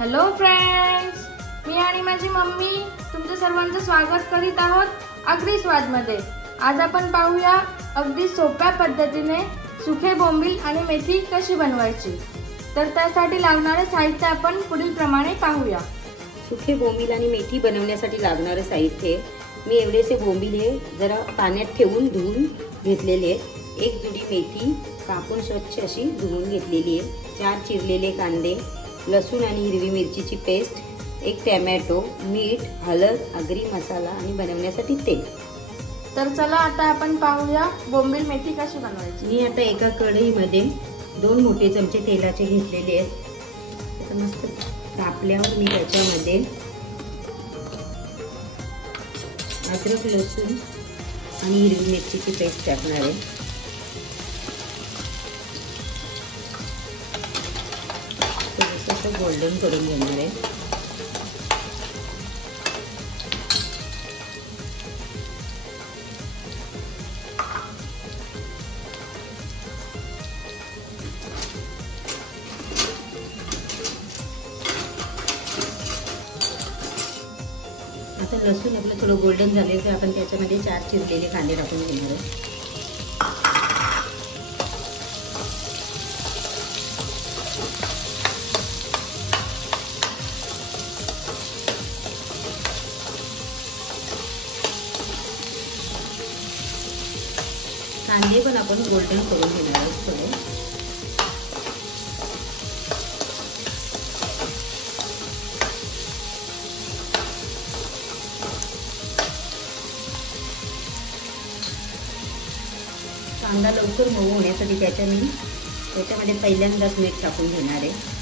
Hello friends, मी आणि माझी mummy तुमच्या सर्वांचं स्वागत करीत आहोत अगदी स्वादमध्ये। आज आपण पाहूया अगदी सोप्या पद्धतीने सुखे बोंबील आणि मेथी कशी बनवायची। तर त्यासाठी लागणारे साहित्य आपण पुढील प्रमाणे पाहूया। सुखे बोंबील आणि मेथी बनवण्यासाठी लागणारे साहित्य मी एवढेसे बोंबील हे जरा पाण्यात ठेवून धुवून घेतलेले आहेत। एक जुडी मेथी कापून स्वच्छ अशी धुवून घेतलेली आहे। 4 चिरलेले कांदे, लसूण आणि हिरवी मिरचीची पेस्ट, एक टोमॅटो, मीठ, हळद, आगरी मसाला आणि बनवण्यासाठी तेल। तर चला आता आपण पाहूया बोंबील मेथी कशी बनवायची। मी आता एका कढईमध्ये 2 मोठे चमचे तेलाचे घेतलेले आहेत। आता मस्त तापल्यावर मी त्याच्यामध्ये अद्रक, लसूण आणि हिरवी मिरचीची पेस्ट टाकणार आहे। गोल्डन करून घेणार आहे। आता लसूण आपलं थोडं गोल्डन झाले की आपण त्याच्यामध्ये 4 चिरलेले कांदे टाकून घेणार आहे। कांदे पण आपण गोल्डन करून घेणार आहोत थोडे। कांदा लवकर मऊ होण्यासाठी त्याच्यामध्ये पहिल्यांदाच मीठ टाकून घेणार आहे।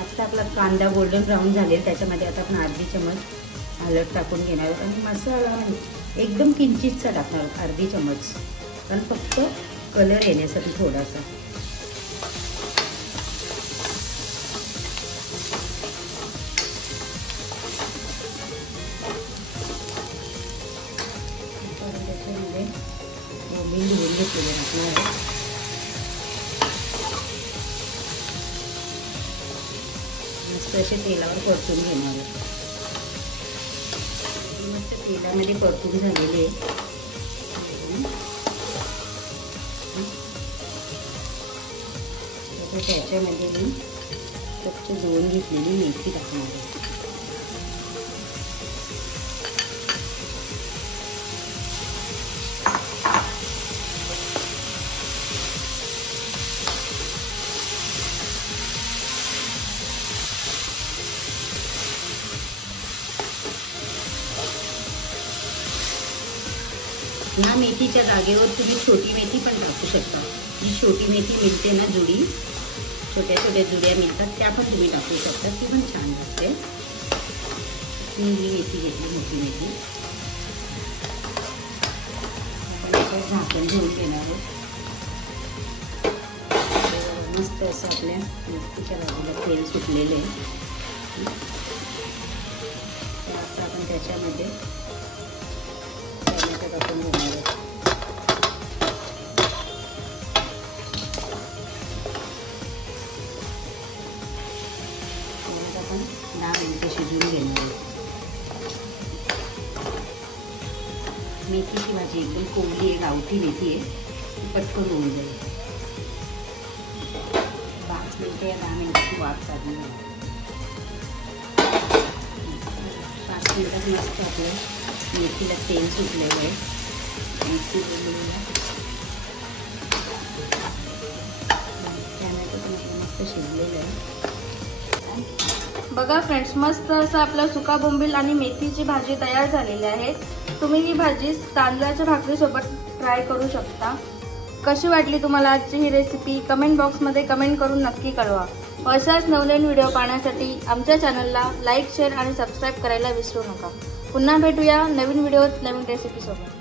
आता आपला कांदा गोल्डन ब्राउन झालेला, त्याच्यामध्ये आता आपण अर्धी चमच हळद टाकून घेणार आहोत आणि मसाला एकदम किंचितचा टाकणार आहोत, अर्धी चमच, पण फक्त कलर येण्यासाठी थोडासा। त्याच्यामध्ये बोंबील धुवून घेतलेले टाकणार आहे। मस्त तेलावर परतून घेणार आहे। मस्त तेलामध्ये परतून झालेले त्याच्यामध्ये मी स्वच्छ धुवून घेतलेली मेथी टाकणार आहे। या मेथीच्या जागेवर तुम्ही छोटी मेथी पण टाकू शकता। जी छोटी मेथी मिळते ना, जुडी, छोट्या छोट्या जुड्या मिळतात, त्या पण तुम्ही टाकू शकता, ती पण छान लागते। मी ही मेथी घेतली, मोठी मेथी। आपण झाकण घेऊन घेणार आहोत। मस्त असं आपल्या मेथीच्या बाजूला तेल सुटलेलं आहे। आता आपण त्याच्यामध्ये टाकून घेणार आहे। आपण 10 मिनिटं शिजवून घेणार आहे। मेथीची भाजी एकदम कोवळी आहे, गावठी मेथी आहे, पटकन होऊन जाईल। 5 मिनिटं या 10 मिनिटाची वाफ काढली। 5 मिनिटात मस्त आपलं मेथीला तेल सुटलेलं आहे। टोमॅटो पण मस्त शिजलेलं आहे। बघा फ्रेंड्स, मस्त असं आपलं सुका बोंबील आणि मेथीची भाजी तयार झालेली आहे। तुम्ही ही भाजी तांदळाच्या भाकरीसोबत ट्राय करू शकता। कशी वाटली तुम्हाला आजची ही रेसिपी कमेंट बॉक्समध्ये कमेंट करून नक्की कळवा। अशाच नवनवीन व्हिडिओ पाहण्यासाठी आमच्या चॅनलला लाईक, शेअर आणि सबस्क्राईब करायला विसरू नका। पुन्हा भेटूया नवीन व्हिडिओत नवीन रेसिपी सोबत।